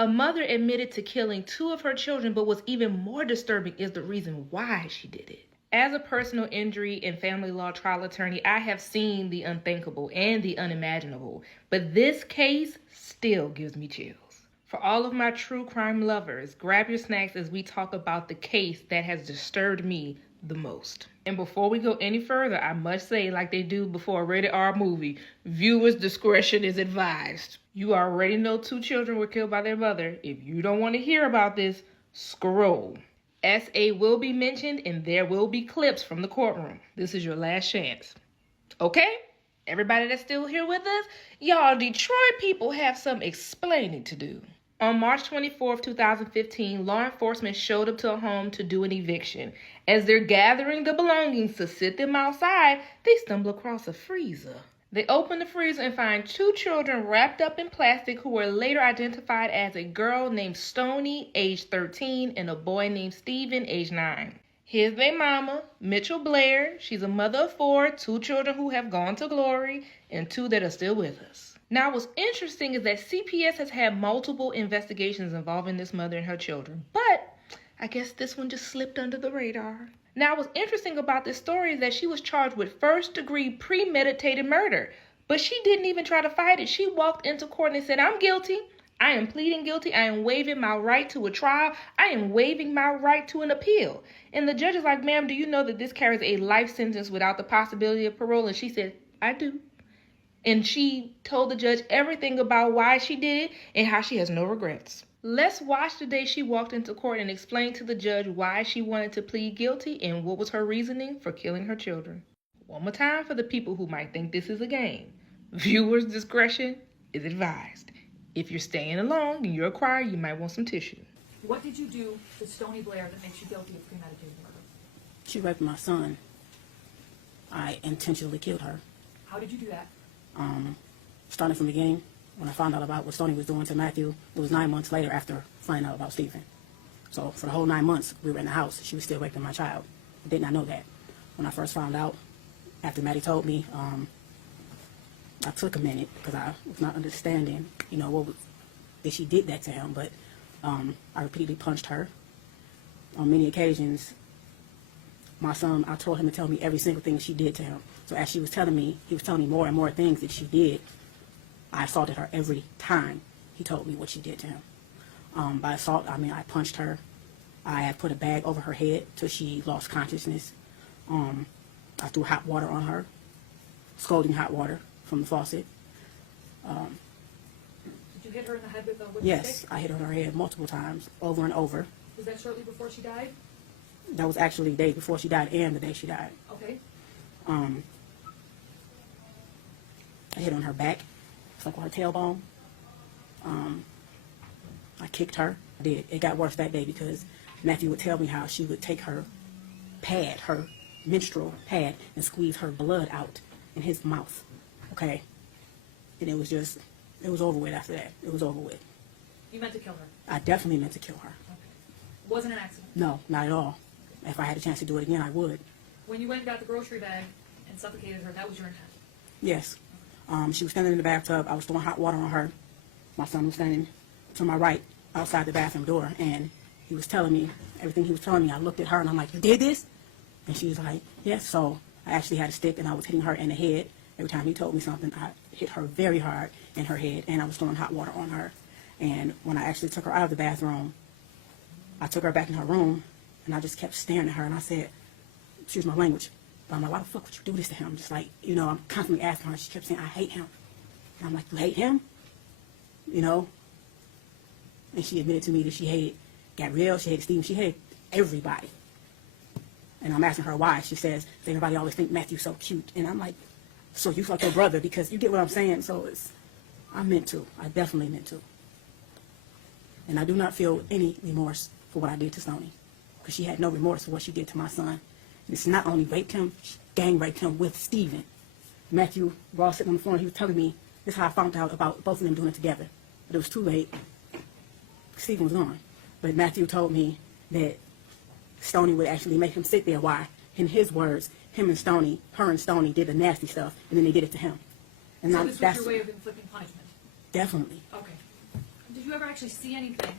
A mother admitted to killing two of her children, but what's even more disturbing is the reason why she did it. As a personal injury and family law trial attorney, I have seen the unthinkable and the unimaginable, but this case still gives me chills. For all of my true crime lovers, grab your snacks as we talk about the case that has disturbed me the most. And before we go any further, I must say, like they do before a rated R movie, viewers' discretion is advised. You already know two children were killed by their mother. If you don't want to hear about this, scroll. SA will be mentioned and there will be clips from the courtroom. This is your last chance. Okay? Everybody that's still here with us, y'all Detroit people have some explaining to do. On March 24th, 2015, law enforcement showed up to a home to do an eviction. As they're gathering the belongings to sit them outside, they stumble across a freezer. They open the freezer and find two children wrapped up in plastic who were later identified as a girl named Stoney, age 13, and a boy named Steven, age 9. Here's their mama, Mitchell Blair. She's a mother of 4, 2 children who have gone to glory, and 2 that are still with us. Now, what's interesting is that CPS has had multiple investigations involving this mother and her children, but I guess this one just slipped under the radar. Now, what's interesting about this story is that she was charged with first-degree premeditated murder, but she didn't even try to fight it. She walked into court and said, "I'm guilty. I am pleading guilty. I am waiving my right to a trial. I am waiving my right to an appeal." And the judge is like, "Ma'am, do you know that this carries a life sentence without the possibility of parole?" And she said, "I do." And she told the judge everything about why she did it and how she has no regrets. Let's watch the day she walked into court and explained to the judge why she wanted to plead guilty and what was her reasoning for killing her children. One more time for the people who might think this is a game. Viewers' discretion is advised. If you're staying along and you're a crier, you might want some tissue. What did you do to Stoney Blair that makes you guilty of premeditated murder? She raped my son. I intentionally killed her. How did you do that? Starting from the beginning, when I found out about what Stoney was doing to Matthew, it was 9 months later after finding out about Stephen. So for the whole 9 months we were in the house, she was still raping my child. I did not know that. When I first found out, after Maddie told me, I took a minute because I was not understanding, that she did that to him. But I repeatedly punched her. On many occasions, my son, I told him to tell me every single thing she did to him. So as she was telling me, he was telling me more and more things that she did. I assaulted her every time he told me what she did to him. By assault, I mean I punched her. I had put a bag over her head till she lost consciousness. I threw hot water on her, scalding hot water from the faucet. Did you hit her in the head with a wooden Yes, stick? I hit her in her head multiple times, over and over. Was that shortly before she died? That was actually the day before she died and the day she died. Okay. I hit on her back, it's like on her tailbone. I kicked her. I did. It got worse that day because Matthew would tell me how she would take her pad, her menstrual pad, and squeeze her blood out in his mouth. Okay? And it was over with after that. It was over with. You meant to kill her? I definitely meant to kill her. Okay. Wasn't an accident? No, not at all. If I had a chance to do it again, I would. When you went and got the grocery bag and suffocated her, that was your intent? Yes. She was standing in the bathtub. I was throwing hot water on her. My son was standing to my right outside the bathroom door, and he was telling me everything he was telling me. I looked at her, and I'm like, "You did this?" And she was like, "Yes." So I actually had a stick, and I was hitting her in the head. Every time he told me something, I hit her very hard in her head, and I was throwing hot water on her. And when I actually took her out of the bathroom, I took her back in her room, and I just kept staring at her, and I said, excuse my language, but I'm like, "Why the fuck would you do this to him?" Just like, I'm constantly asking her. She kept saying, "I hate him." And I'm like, "You hate him?" And she admitted to me that she hated Gabrielle, she hated Stephen, she hated everybody. And I'm asking her why. She says, "Everybody always think Matthew's so cute." And I'm like, "So you fucked your brother," because you get what I'm saying. So I meant to. I definitely meant to. And I do not feel any remorse for what I did to Stoney, because she had no remorse for what she did to my son. And it's not only raped him, she gang raped him with Stephen. Matthew Ross sitting on the floor, and he was telling me, this is how I found out about both of them doing it together. But it was too late. Stephen was gone. But Matthew told me that Stoney would actually make him sit there while, in his words, her and Stoney did the nasty stuff, and then they did it to him. And So now this was that's your way of inflicting punishment? definitely. Okay. Did you ever actually see anything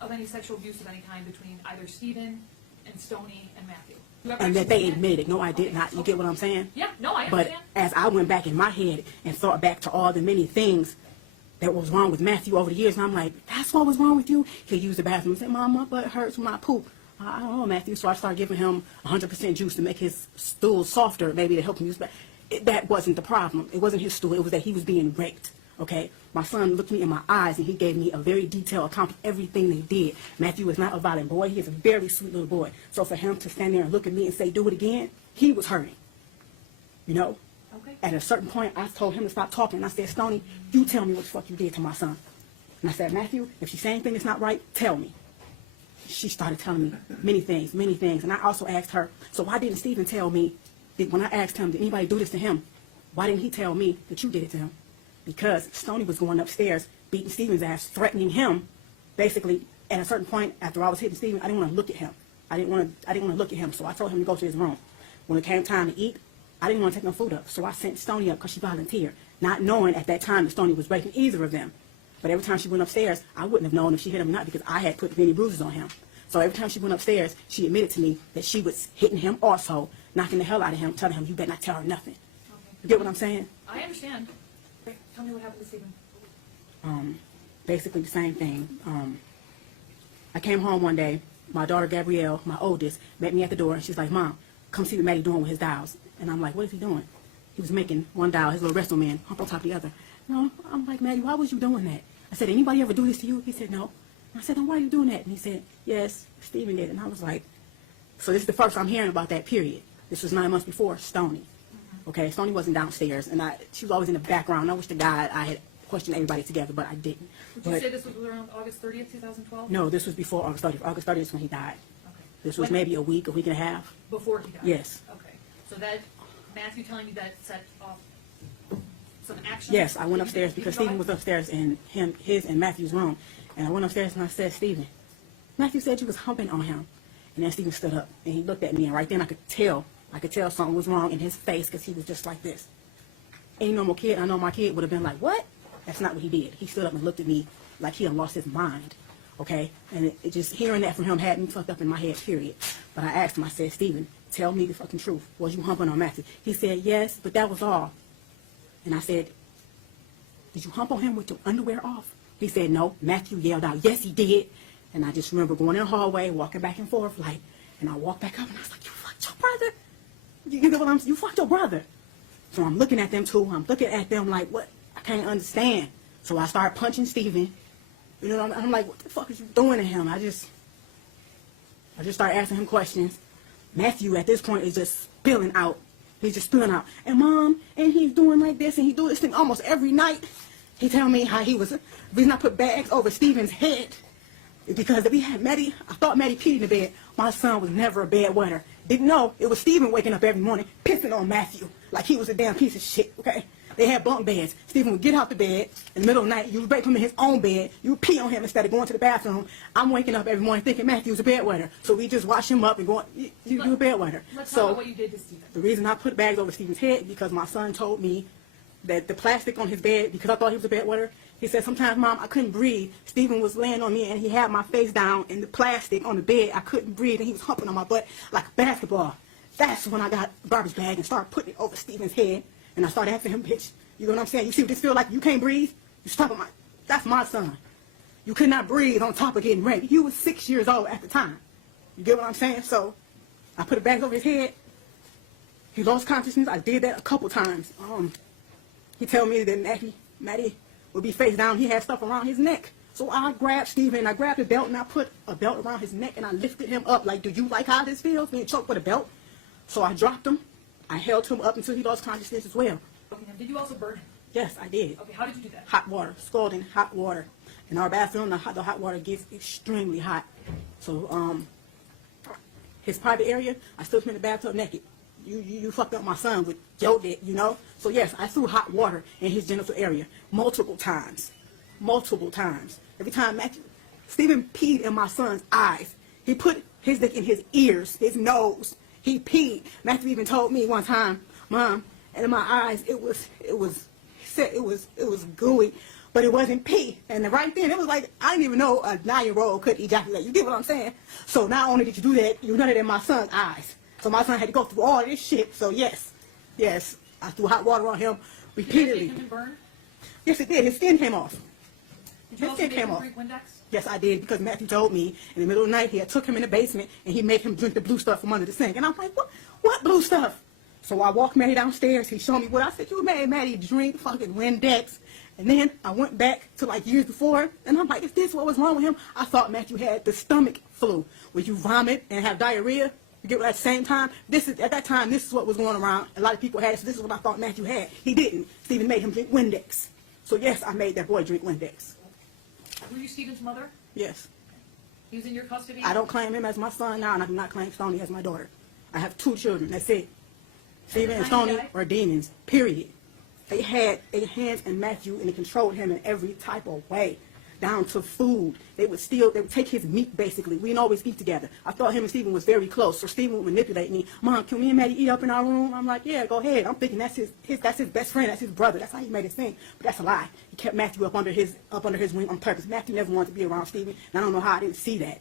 of any sexual abuse of any kind between either Stephen and Stoney and Matthew? You ever And that actually they see admitted, no, I did Okay, not. You okay. get what I'm saying? Yeah, no, I But understand. as I went back in my head and thought back to all the many things that was wrong with Matthew over the years, and I'm like, that's what was wrong with you? He'd use the bathroom and say, Mom, my butt hurts when I poop. I don't know, Matthew. So I started giving him 100% juice to make his stool softer, maybe to help him use back. That wasn't the problem. It wasn't his stool. It was that he was being raped. Okay? My son looked me in my eyes and he gave me a very detailed account of everything they did. Matthew is not a violent boy. He is a very sweet little boy. So for him to stand there and look at me and say, do it again, he was hurting. You know? Okay. At a certain point, I told him to stop talking. I said, Stoney, you tell me what the fuck you did to my son. And I said, Matthew, if you say anything that's not right, tell me. She started telling me many things. And I also asked her, so why didn't Stephen tell me, when I asked him, did anybody do this to him? Why didn't he tell me that you did it to him? Because Stoney was going upstairs, beating Stephen's ass, threatening him. Basically, at a certain point, after I was hitting Stephen, I didn't want to look at him. I didn't want to look at him, so I told him to go to his room. When it came time to eat, I didn't want to take no food up, so I sent Stoney up because she volunteered, not knowing at that time that Stoney was raping either of them. But every time she went upstairs, I wouldn't have known if she hit him or not because I had put many bruises on him. So every time she went upstairs, she admitted to me that she was hitting him also, knocking the hell out of him, telling him, you better not tell her nothing. Okay. You get what I'm saying? I understand. Tell me what happened to Stephen. Basically the same thing. I came home one day, my daughter Gabrielle, my oldest, met me at the door, and she's like, Mom, come see what Maddie doing with his dials. And I'm like, what is he doing? He was making one dial, his little wrestle man, hump on top of the other. No, I'm like, Maddie, why was you doing that? I said, anybody ever do this to you? He said, no. I said, then why are you doing that? And he said, yes, Stephen did. And I was like, so this is the first I'm hearing about that period. This was 9 months before Stoney. Okay, Stoney wasn't downstairs, and she was always in the background. I wish to God I had questioned everybody together, but I didn't. Would you say this was around August 30th, 2012? No, this was before August 30th. August 30th is when he died. Okay. This was When- maybe a week and a half. Before he died? Yes. Okay. So that, Matthew telling you that set off some action? Yes, I went upstairs because You Stephen was upstairs in his and Matthew's room. And I went upstairs and I said, Stephen, Matthew said you was humping on him. And then Stephen stood up and he looked at me, and right then I could tell something was wrong in his face because he was just like this. Any normal kid, I know my kid would have been like, what? That's not what he did. He stood up and looked at me like he had lost his mind. Okay? And it just, hearing that from him had me fucked up in my head, period. But I asked him, I said, Stephen, tell me the fucking truth. Was you humping on Matthew? He said, yes, but that was all. And I said, did you hump on him with your underwear off? He said, no. Matthew yelled out, yes, he did. And I just remember going in the hallway, walking back and forth, like, and I walked back up and I was like, you fucked your brother? You know what you fucked your brother. So I'm looking at them too. I'm looking at them like, what? I can't understand. So I started punching Stephen. You know, I'm like, what the fuck is you doing to him? I just started asking him questions. Matthew at this point is just spilling out. He's just spilling out. And Mom, and he's doing like this, and he do this thing almost every night. He tell me how the reason I put bags over Stephen's head is because if we had Maddie, I thought Maddie peed in the bed. My son was never a bedwetter. Didn't know it was Stephen waking up every morning pissing on Matthew like he was a damn piece of shit, okay? They had bunk beds. Stephen would get out the bed in the middle of the night. You would rape him in his own bed. You would pee on him instead of going to the bathroom. I'm waking up every morning thinking Matthew's a bedwetter. So we just wash him up and go, you a bedwetter. Let's talk So about what you did to Stephen. the reason I put bags over Stephen's head because my son told me that the plastic on his bed, because I thought he was a bedwetter, he said, sometimes, Mom, I couldn't breathe. Stephen was laying on me, and he had my face down in the plastic on the bed. I couldn't breathe, and he was humping on my butt like a basketball. That's when I got a garbage bag and started putting it over Stephen's head, and I started asking him, bitch, you know what I'm saying? You see what this feel like? You can't breathe? You stop my, that's my son. You could not breathe on top of getting raped. You was 6 years old at the time. You get what I'm saying? So I put a bag over his head. He lost consciousness. I did that a couple times. He told me that Maddie would be face down. He had stuff around his neck. So I grabbed Stephen, I grabbed a belt, and I put a belt around his neck, and I lifted him up like, do you like how this feels, being choked with a belt? So I dropped him. I held him up until he lost consciousness as well. Okay, now, did you also burn him? Yes, I did. Okay, how did you do that? Hot water, scalding hot water. In our bathroom, the hot water gets extremely hot. So his private area, I stood him in the bathtub naked. You fucked up my son with your dick, you know? So yes, I threw hot water in his genital area multiple times. Multiple times. Every time Stephen peed in my son's eyes. He put his dick in his ears, his nose. He peed. Matthew even told me one time, Mom, and in my eyes it was gooey. but it wasn't pee. And right then, it was like, I didn't even know a 9-year-old could ejaculate. You get what I'm saying? So not only did you do that, you done it in my son's eyes. So my son had to go through all this shit. So yes, I threw hot water on him Did that repeatedly. make him burn? Yes, it did. His skin came off. Did you His also skin make came him off. drink Windex? Yes, I did, because Matthew told me in the middle of the night he had took him in the basement and he made him drink the blue stuff from under the sink. And I'm like, what blue stuff? So I walked Maddie downstairs. He showed me what I said. You made Maddie drink fucking Windex. And then I went back to like years before, and I'm like, is this what was wrong with him? I thought Matthew had the stomach flu, where you vomit and have diarrhea. You get what at the same time? At that time, this is what was going around. A lot of people had it, so this is what I thought Matthew had. He didn't. Stephen made him drink Windex. So yes, I made that boy drink Windex. Were you Stephen's mother? Yes. He was in your custody? I don't claim him as my son now, and I do not claim Stoney as my daughter. I have 2 children. That's it. Stephen and Stoney are demons, period. They had their hands in Matthew, and they controlled him in every type of way, down to food. They would take his meat, basically. We didn't always eat together. I thought him and Stephen was very close, so Stephen would manipulate me. Mom, can me and Maddie eat up in our room? I'm like, yeah, go ahead. I'm thinking that's his best friend, that's his brother. That's how he made it seem. But that's a lie. He kept Matthew up under his wing on purpose. Matthew never wanted to be around Stephen, and I don't know how I didn't see that.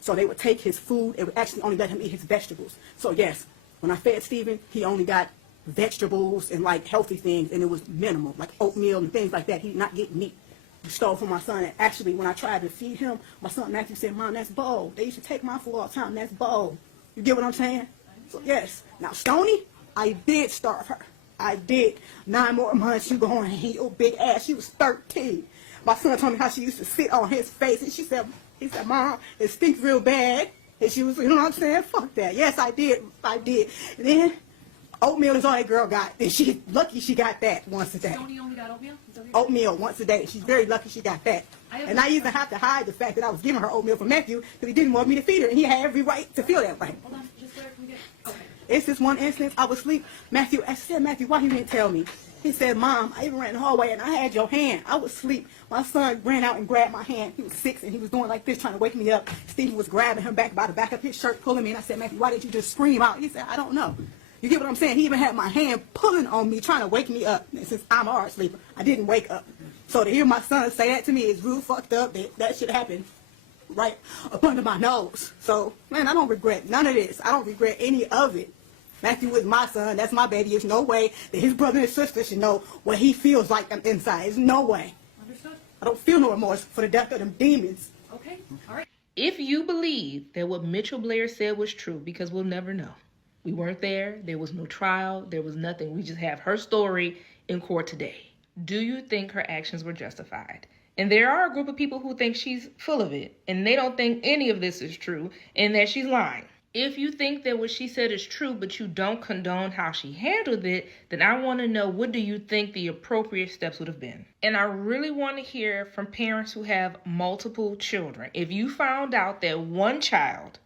So they would take his food. It would actually only let him eat his vegetables. So yes, when I fed Stephen, he only got vegetables and like healthy things, and it was minimal, like oatmeal and things like that. He did not get meat. He stole from my son. And actually, when I tried to feed him, my son Matthew said, Mom, that's bold. They used to take my food all the time. That's bold. You get what I'm saying? So yes. Now Stoney, I did starve her. I did. 9 more months, you going, and your big ass. She was 13. My son told me how she used to sit on his face, and he said, Mom, it stinks real bad. And she was, you know what I'm saying? Fuck that. Yes, I did. And then oatmeal is all that girl got. And she's lucky she got that once a day. Stoney only got oatmeal? Is that what you're Oatmeal once a day. She's very lucky she got that. And I even have to hide the fact that I was giving her oatmeal for Matthew because he didn't want me to feed her. And he had every right to feel that way. Hold on, just where can we get? Okay. It's this one instance, I was asleep. I said, Matthew, why you didn't tell me? He said, Mom, I even ran in the hallway and I had your hand. I was asleep. My son ran out and grabbed my hand. He was 6 and he was doing like this, trying to wake me up. Stephen was grabbing him back by the back of his shirt, pulling me. And I said, Matthew, why didn't you just scream out? He said, I don't know. You get what I'm saying? He even had my hand pulling on me, trying to wake me up. And since I'm a hard sleeper, I didn't wake up. So to hear my son say that to me is real fucked up. That shit happened right up under my nose. So, man, I don't regret none of this. I don't regret any of it. Matthew is my son. That's my baby. There's no way that his brother and sister should know what he feels like inside. There's no way. Understood? I don't feel no remorse for the death of them demons. Okay. All right. If you believe that what Mitchell Blair said was true, because we'll never know. We weren't there. There was no trial. There was nothing. We just have her story in court today. Do you think her actions were justified? And there are a group of people who think she's full of it, and they don't think any of this is true, and that she's lying. If you think that what she said is true, but you don't condone how she handled it, then I want to know, what do you think the appropriate steps would have been? And I really want to hear from parents who have multiple children. If you found out that one child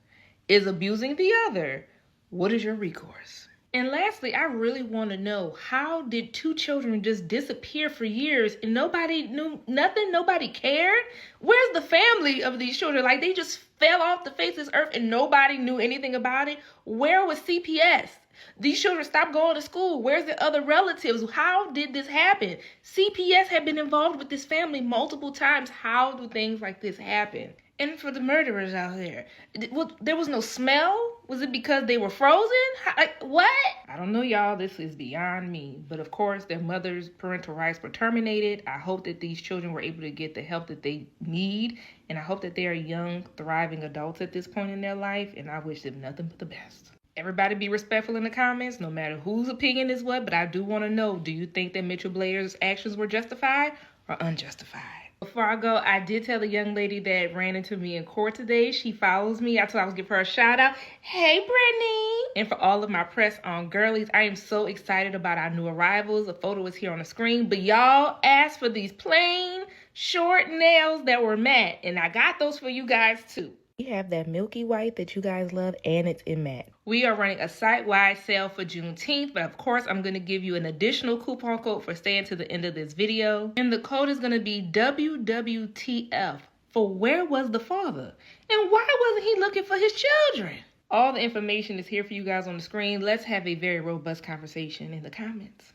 is abusing the other, what is your recourse? And lastly, I really want to know, how did 2 children just disappear for years and nobody knew nothing? Nobody cared? Where's the family of these children? Like, they just fell off the face of this earth and nobody knew anything about it? Where was CPS? These children stopped going to school. Where's the other relatives? How did this happen? CPS had been involved with this family multiple times. How do things like this happen? And for the murderers out there, there was no smell? Was it because they were frozen? What? I don't know, y'all. This is beyond me. But of course, their mother's parental rights were terminated. I hope that these children were able to get the help that they need. And I hope that they are young, thriving adults at this point in their life. And I wish them nothing but the best. Everybody be respectful in the comments, no matter whose opinion is what. But I do want to know, do you think that Mitchell Blair's actions were justified or unjustified? Before I go, I did tell the young lady that ran into me in court today. She follows me. I told I was give her a shout out. Hey, Brittany. And for all of my press on girlies, I am so excited about our new arrivals. The photo is here on the screen. But y'all asked for these plain, short nails that were matte. And I got those for you guys too. We have that milky white that you guys love, and it's in matte. We are running a site-wide sale for Juneteenth, but of course, I'm going to give you an additional coupon code for staying to the end of this video. And the code is going to be WWTF for where was the father? And why wasn't he looking for his children? All the information is here for you guys on the screen. Let's have a very robust conversation in the comments.